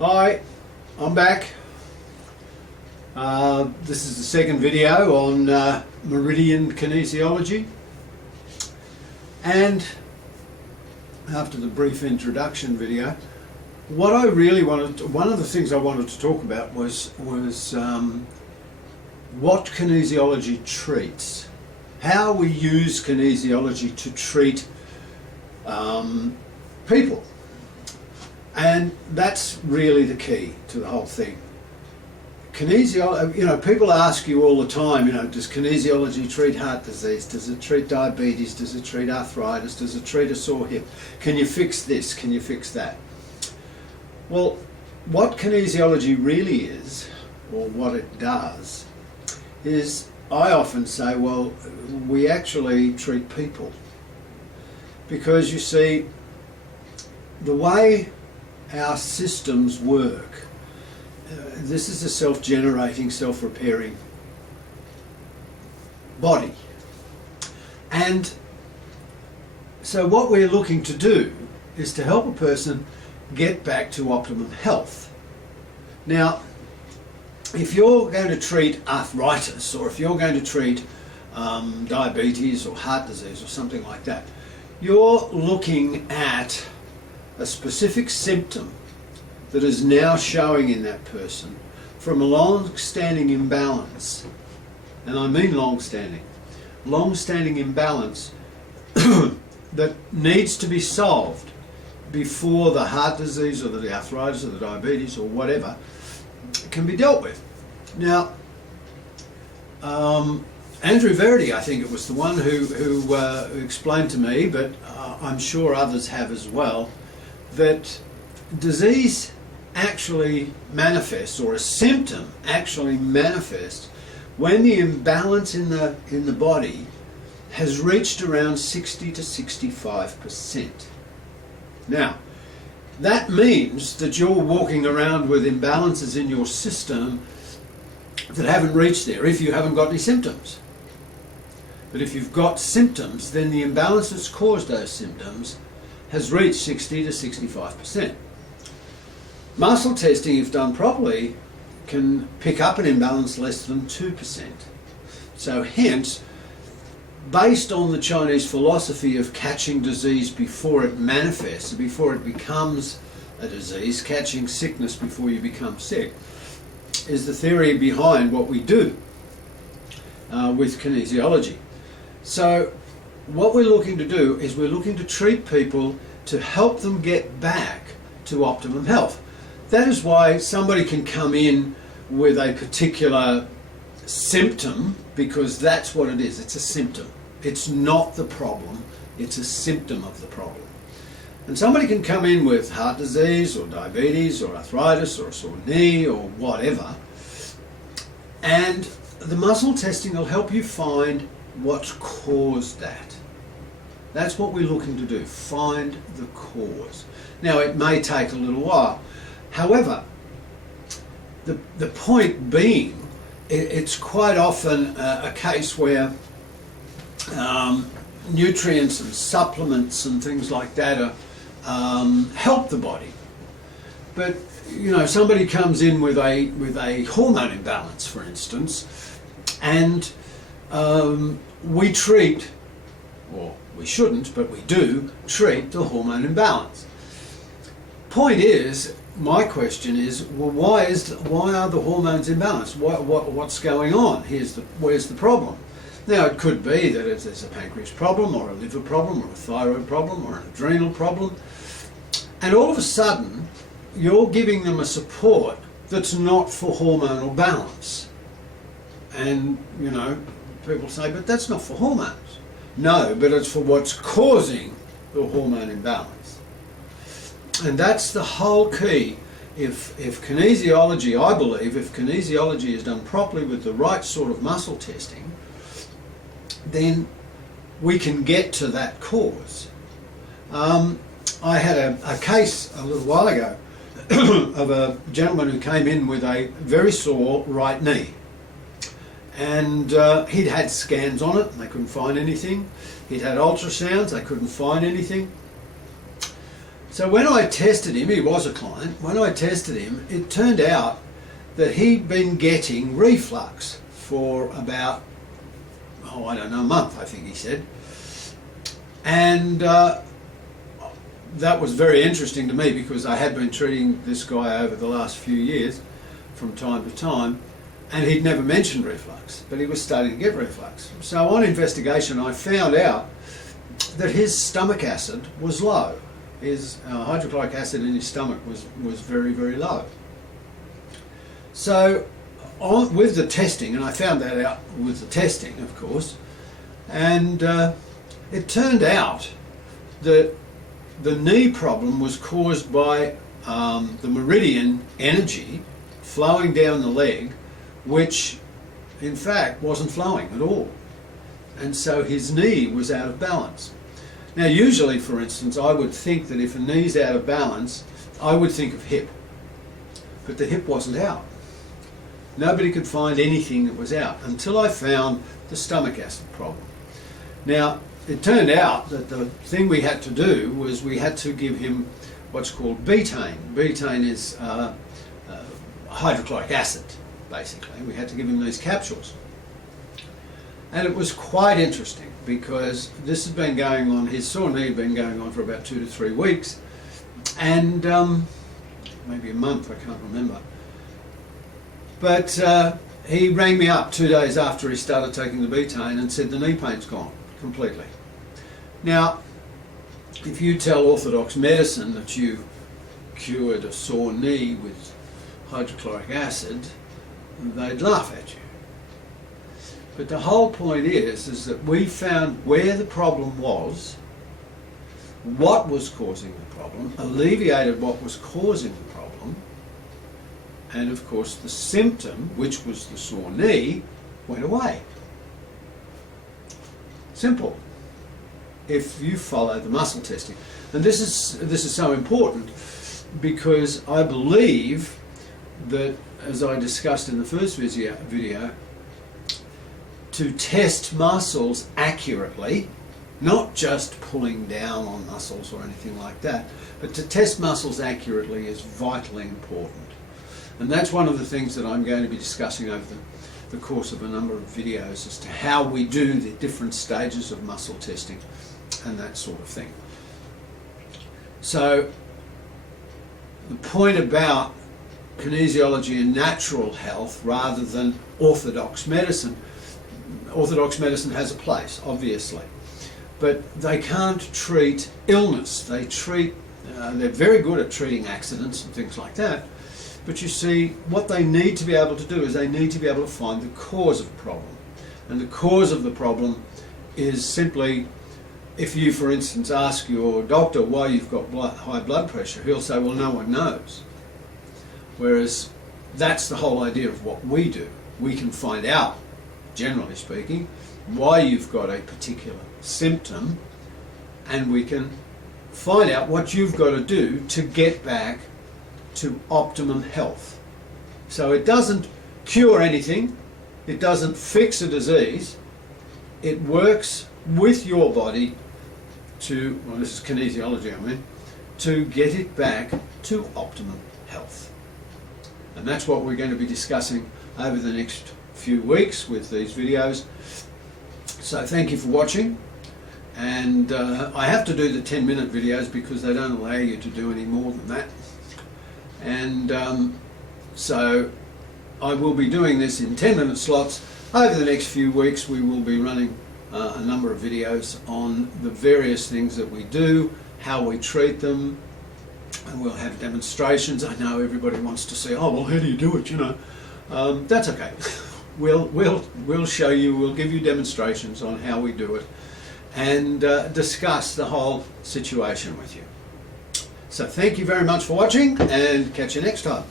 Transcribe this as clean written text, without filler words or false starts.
Hi, I'm back. This is the second video on Meridian Kinesiology, and after the brief introduction video, what I really wanted to, one of the things I wanted to talk about was what kinesiology treats, how we use kinesiology to treat people. And that's really the key to the whole thing. Kinesiology, people ask you all the time, does kinesiology treat heart disease? Does it treat diabetes? Does it treat arthritis? Does it treat a sore hip? Can you fix this? Can you fix that? Well, what kinesiology really is, or what it does, is I often say, well, we actually treat people. Because you see, the way our systems work, this is a self-generating, self-repairing body. And so what we're looking to do is to help a person get back to optimum health. Now, if you're going to treat arthritis, or if you're going to treat diabetes or heart disease or something like that, you're looking at a specific symptom that is now showing in that person from a long-standing imbalance, and I mean long-standing imbalance that needs to be solved before the heart disease or the arthritis or the diabetes or whatever can be dealt with. Now, Andrew Verity, I think it was the one who explained to me, but I'm sure others have as well, that disease actually manifests, or a symptom actually manifests, when the imbalance in the body has reached around 60 to 65%. Now, that means that you're walking around with imbalances in your system that haven't reached there if you haven't got any symptoms. But if you've got symptoms, then the imbalance that's caused those symptoms has reached 60 to 65%. Muscle testing, if done properly, can pick up an imbalance less than 2%. So hence, based on the Chinese philosophy of catching disease before it manifests, before it becomes a disease, catching sickness before you become sick, is the theory behind what we do with kinesiology. So what we're looking to do is we're looking to treat people to help them get back to optimum health. That is why somebody can come in with a particular symptom, because that's what it is. It's a symptom. It's not the problem. It's a symptom of the problem. And somebody can come in with heart disease or diabetes or arthritis or a sore knee or whatever, and the muscle testing will help you find what's caused that. That's what we're looking to do, find the cause. Now, it may take a little while. However, the point being, it's quite often a case where nutrients and supplements and things like that help the body. But somebody comes in with a hormone imbalance, for instance, and we treat, or we shouldn't, but we do treat the hormone imbalance. Point is, my question is, well, why are the hormones imbalanced? What's going on? Where's the problem? Now, it could be that there's a pancreas problem, or a liver problem, or a thyroid problem, or an adrenal problem, and all of a sudden you're giving them a support that's not for hormonal balance. And people say, but that's not for hormones. No, but it's for what's causing the hormone imbalance. And that's the whole key. If kinesiology, I believe, if kinesiology is done properly with the right sort of muscle testing, then we can get to that cause. I had a case a little while ago of a gentleman who came in with a very sore right knee. And he'd had scans on it and they couldn't find anything. He'd had ultrasounds, they couldn't find anything. So when I tested him, he was a client, when I tested him, it turned out that he'd been getting reflux for about, I don't know, a month, I think he said. And that was very interesting to me because I had been treating this guy over the last few years from time to time, and he'd never mentioned reflux, but he was starting to get reflux. So on investigation I found out that his stomach acid was low. His hydrochloric acid in his stomach was very, very low. So with the testing, and I found that out with the testing, of course, and it turned out that the knee problem was caused by the meridian energy flowing down the leg, which in fact wasn't flowing at all. And so his knee was out of balance. Now usually, for instance, I would think that if a knee's out of balance, I would think of hip. But the hip wasn't out. Nobody could find anything that was out until I found the stomach acid problem. Now, it turned out that the thing we had to do was we had to give him what's called betaine. Betaine is hydrochloric acid, basically. We had to give him these capsules. And it was quite interesting because this had been going on, his sore knee had been going on for about 2 to 3 weeks, and maybe a month, I can't remember. But he rang me up 2 days after he started taking the betaine and said the knee pain's gone completely. Now, if you tell orthodox medicine that you cured a sore knee with hydrochloric acid, they'd laugh at you. But the whole point is that we found where the problem was, what was causing the problem, alleviated what was causing the problem, and of course the symptom, which was the sore knee, went away. Simple. If you follow the muscle testing. And this is so important because I believe that, as I discussed in the first video, to test muscles accurately, not just pulling down on muscles or anything like that, but to test muscles accurately is vitally important. And that's one of the things that I'm going to be discussing over the course of a number of videos as to how we do the different stages of muscle testing and that sort of thing. So the point about kinesiology and natural health rather than orthodox medicine has a place, obviously, but they can't treat illness. They're very good at treating accidents and things like that, but you see, what they need to be able to do is they need to be able to find the cause of the problem. And the cause of the problem is simply, if you, for instance, ask your doctor why you've got high blood pressure, he'll say, well, no one knows. Whereas that's the whole idea of what we do. We can find out, generally speaking, why you've got a particular symptom, and we can find out what you've got to do to get back to optimum health. So it doesn't cure anything, it doesn't fix a disease, it works with your body to, well, this is kinesiology, I mean, to get it back to optimum health. And that's what we're going to be discussing over the next few weeks with these videos. So thank you for watching, and I have to do the 10-minute videos because they don't allow you to do any more than that. And so I will be doing this in 10-minute slots. Over the next few weeks we will be running a number of videos on the various things that we do, how we treat them, and we'll have demonstrations. I know everybody wants to see, oh well, how do you do it, you know. That's okay. We'll show you, we'll give you demonstrations on how we do it and discuss the whole situation with you. So thank you very much for watching, and catch you next time.